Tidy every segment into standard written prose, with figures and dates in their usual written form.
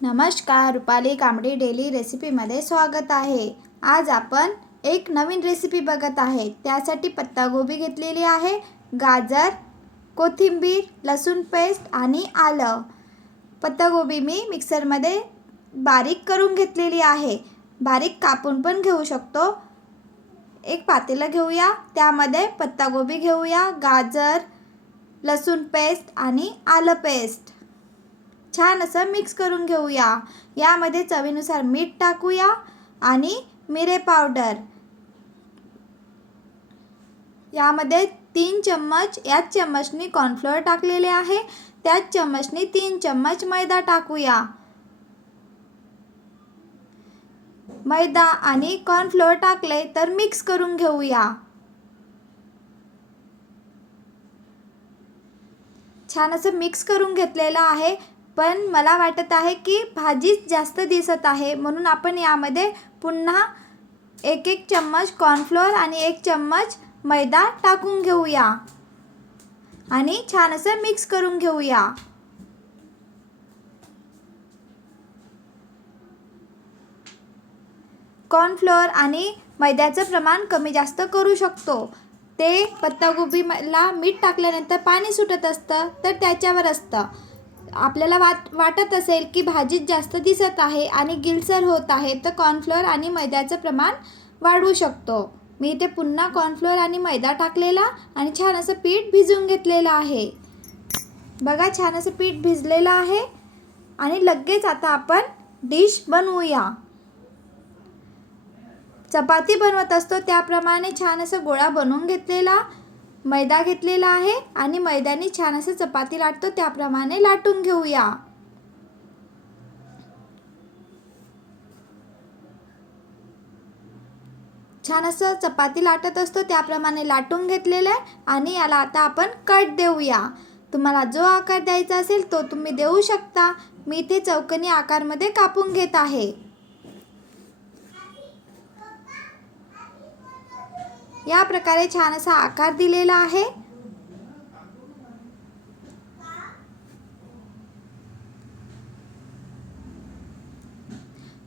नमस्कार, रुपाली कांबडी डेली रेसिपीमध्ये स्वागत आहे। आज आपण एक नवीन रेसिपी बघत आहे। त्यासाठी पत्तागोबी घेतलेली आहे, गाजर, कोथिंबीर, लसूण पेस्ट आणि आलं। पत्तागोबी मी मिक्सरमध्ये बारीक करून घेतलेली आहे। बारीक कापून पण घेऊ शकतो। एक पातेलं घेऊया, त्यामध्ये पत्तागोबी घेऊया, गाजर, लसूण पेस्ट आणि आलं पेस्ट छान असं मिक्स करून घेऊया। यामध्ये चवीनुसार मीठ टाकूया आणि मिरे पावडर। यामध्ये 3 चम्मच, याच चम्मचनी कॉर्नफ्लोअर टाकलेले आहे, त्याच चम्मचनी 3 चम्मच मैदा टाकूया। मैदा आणि कॉर्नफ्लोअर टाकले तर मिक्स करून घेऊया। छान असं मिक्स करून घेतलेलं आहे, पण मला वाटत आहे की भाजीच जास्त दिसत आहे, म्हणून आपण यामध्ये पुन्हा 1 चम्मच कॉर्नफ्लोअर आणि 1 चम्मच मैदा टाकून घेऊया आणि छान असं मिक्स करून घेऊया। कॉर्नफ्लोअर आणि मैद्याचं प्रमाण कमी जास्त करू शकतो। ते पत्तागोबीला मीठ टाकल्यानंतर पाणी सुटत असतं, तर त्याच्यावर असतं। आपल्याला वाटत असेल की भाजीत जास्त दिसत आहे आणि गिलसर होत आहे, तर कॉर्नफ्लोअर आणि मैद्याचं प्रमाण वाढवू शकतो। मी इथे पुन्हा कॉर्नफ्लोअर आणि मैदा टाकलेला आणि छान असं पीठ भिजवून घेतलेलं आहे। बघा, छान असं पीठ भिजलेलं आहे आणि लगेच आता आपण डिश बनवूया। चपाती बनवत असतो त्याप्रमाणे छान असं गोळा बनवून घेतलेला, मैदा घेतलेला आहे आणि मैद्याने छान असं चपाती लाटतो त्याप्रमाणे लाटून घेऊया। छान असं चपाती लाटत असतो त्याप्रमाणे लाटून घेतलेलं आहे आणि याला आता आपण कट देऊया। तुम्हाला जो आकार द्यायचा असेल तो तुम्ही देऊ शकता। मी इथे चौकोनी आकारमध्ये कापून घेत आहे। या प्रकारे छान असा आकार दिलेला आहे।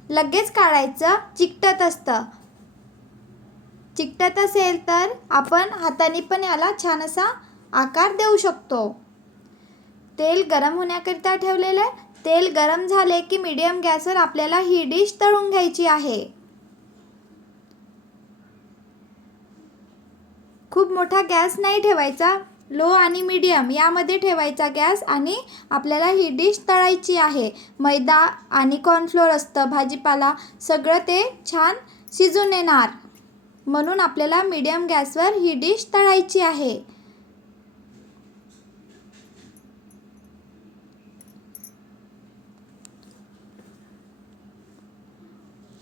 लगेच काढायचं, चिकटत असतं। चिकटत असेल तर आपण हाताने पण याला छान असा आकार देऊ शकतो। तेल गरम होण्याकरिता ठेवलेलं आहे। तेल गरम झाले की मीडियम गॅसवर आपल्याला ही डिश तळून घ्यायची आहे। खूप मोठा गॅस नाही ठेवायचा, लो आणि मीडियम यामध्ये ठेवायचा गॅस आणि आपल्याला ही डिश तळायची आहे। मैदा आणि कॉर्नफ्लोअर असतं, भाजीपाला सगळं ते छान शिजून येणार, म्हणून आपल्याला मीडियम गॅसवर ही डिश तळायची आहे।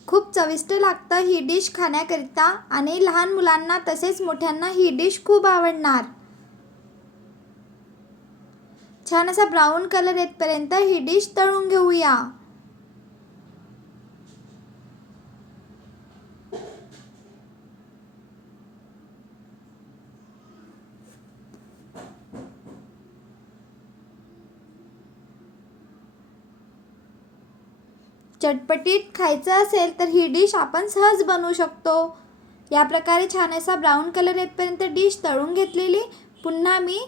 खूप चविष्ट लागतं ही डिश खाण्याकरिता आणि लहान मुलांना तसेच मोठ्यांना ही डिश खूप आवडणार। छान असा ब्राऊन कलर येतपर्यंत ही डिश तळून घेऊया। चटपटीत खायचं असेल तर ही डिश आपण सहज बनवू शकतो। या प्रकारे छान असा ब्राऊन कलर येतपर्यंत डिश तळून घेतलेली। पुन्हा मी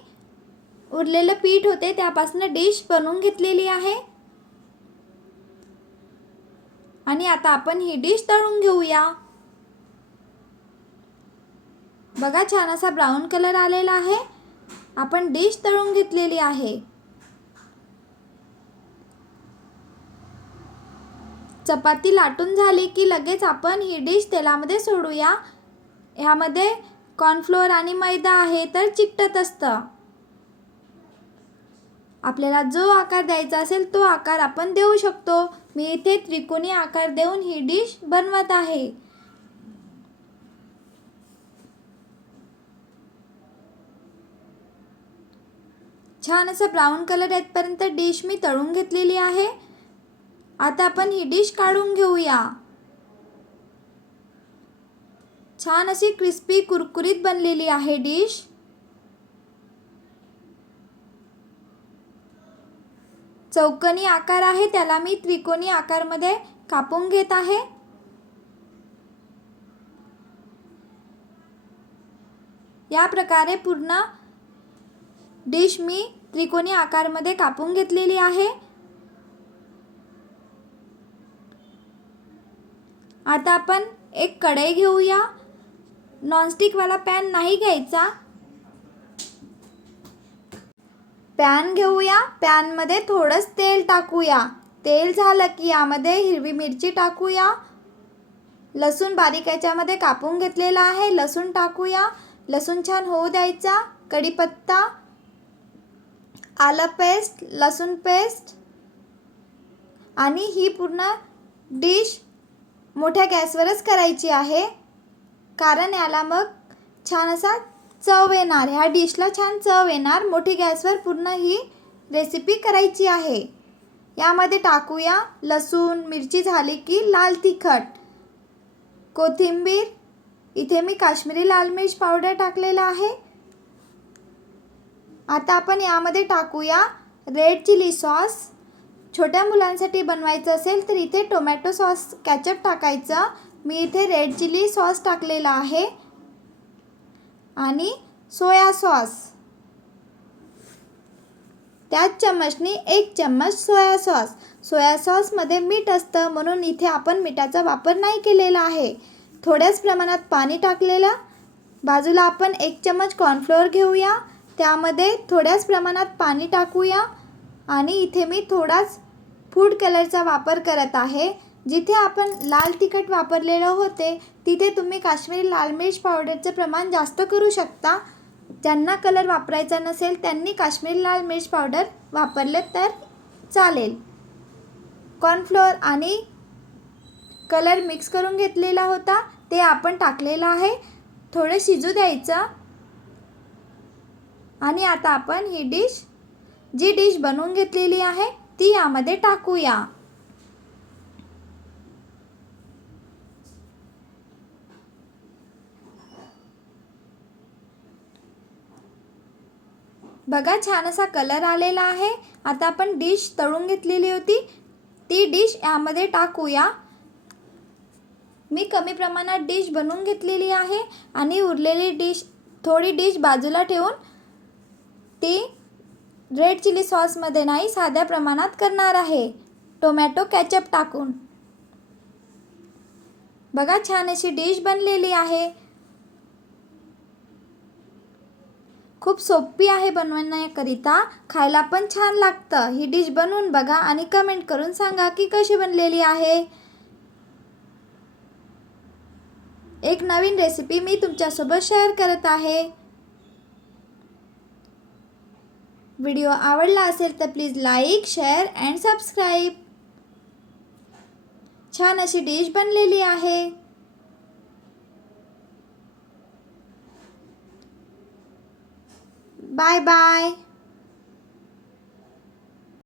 उरलेलं पीठ होते त्यापासून डिश बनवून घेतलेली आहे आणि आता आपण ही डिश तळून घेऊया। बघा, छान असा ब्राऊन कलर आलेला आहे। आपण डिश तळून घेतलेली आहे। चपाती लाटून झाली की लगेच आपण ही डिश तेलामध्ये सोडूया। ह्यामध्ये कॉर्नफ्लोअर आणि मैदा आहे तर चिकटत असतं। आपल्याला जो आकार द्यायचा असेल तो आकार आपण देऊ शकतो। मी इथे त्रिकोणी आकार देऊन ही डिश बनवत आहे। छान असं ब्राऊन कलर येतपर्यंत डिश मी तळून घेतलेली आहे। आता आपण ही डिश काढून घेऊया। छान अशी क्रिस्पी कुरकुरीत बनलेली आहे डिश। चौकोनी आकार आहे त्याला मी त्रिकोणी आकारमध्ये कापून घेत आहे। या प्रकारे पूर्ण डिश मी त्रिकोणी आकारमध्ये कापून घेतलेली आहे। आता आपण एक कढई घेऊया। नॉनस्टिक वाला पॅन नाही घ्यायचा। पॅन घेऊया। पॅनमध्ये थोडंच तेल टाकूया। तेल झालं की यामध्ये हिरवी मिरची टाकूया। लसूण बारीक याच्यामध्ये कापून घेतलेला आहे। लसूण टाकूया। लसूण छान होऊ द्यायचा। कढीपत्ता, आलं पेस्ट, लसूण पेस्ट आणि ही पूर्ण डिश मोठ्या गॅसवरच करायची आहे, कारण याला मग छान असा चव येणार। ह्या डिशला छान चव येणार। मोठी गॅसवर पूर्ण ही रेसिपी करायची आहे। यामध्ये टाकूया लसूण, मिरची झाली की लाल तिखट, कोथिंबीर, इथे मी काश्मीरी लाल मिर्च पावडर टाकलेला आहे। आता आपण यामध्ये टाकूया रेड चिली सॉस। छोट्या मुलांसाठी बनवायचं असेल तर इथे टोमॅटो सॉस केचप टाकायचं। मी इथे रेड चिली सॉस टाकलेला आहे आणि सोया सॉस, त्याच चम्मचनी 1 चम्मच सोया सॉस। सोया सॉसमध्ये मीठ असतं म्हणून इथे आपण मिठाचा वापर नाही केलेला आहे। थोड्याच प्रमाणात पाणी टाकलेलं। बाजूला आपण 1 चम्मच कॉर्नफ्लोअर घेऊया। त्यामध्ये थोड्याच प्रमाणात पाणी टाकूया आणि इथे मी थोडाच फूड कलरचा वापर करत आहे। जिथे आपण लाल तिखट वापरलेले होते तिथे तुम्ही काश्मीरी लाल मिर्च पावडरचे प्रमाण जास्त करू शकता। ज्यांना कलर वापरायचा नसेल त्यांनी काश्मीरी लाल मिर्च पावडर वापरले तर चालेल। कॉर्नफ्लोअर आणि कलर मिक्स करून घेतलेला होता ते आपण टाकलेला आहे। थोडे शिजू द्यायचं आणि आता आपण ही जी डिश बनवून घेतलेली आहे ती यामध्ये टाकूया। बघा छान असा कलर आलेला आहे। आता आपण डिश तळून घेतलेली होती ती डिश यामध्ये टाकूया। मी कमी प्रमाणात डिश बनवून घेतलेली आहे आणि उरलेली थोडी डिश बाजूला ठेवून ती रेड चिली सॉसमध्ये नाही साध्या प्रमाणात करणार आहे, टोमॅटो केचप टाकून। बघा छान अशी डिश बनलेली आहे। खूप सोपी आहे बनवण्याकरिता, खायला पण छान लागतं। ही डिश बनवून बघा आणि कमेंट करून सांगा की कशी बनलेली आहे। एक नवीन रेसिपी मी तुमच्यासोबत शेअर करत आहे। व्हिडिओ आवडला असेल तर please like, share and subscribe. छान अशी डिश बनलेली आहे। Bye bye.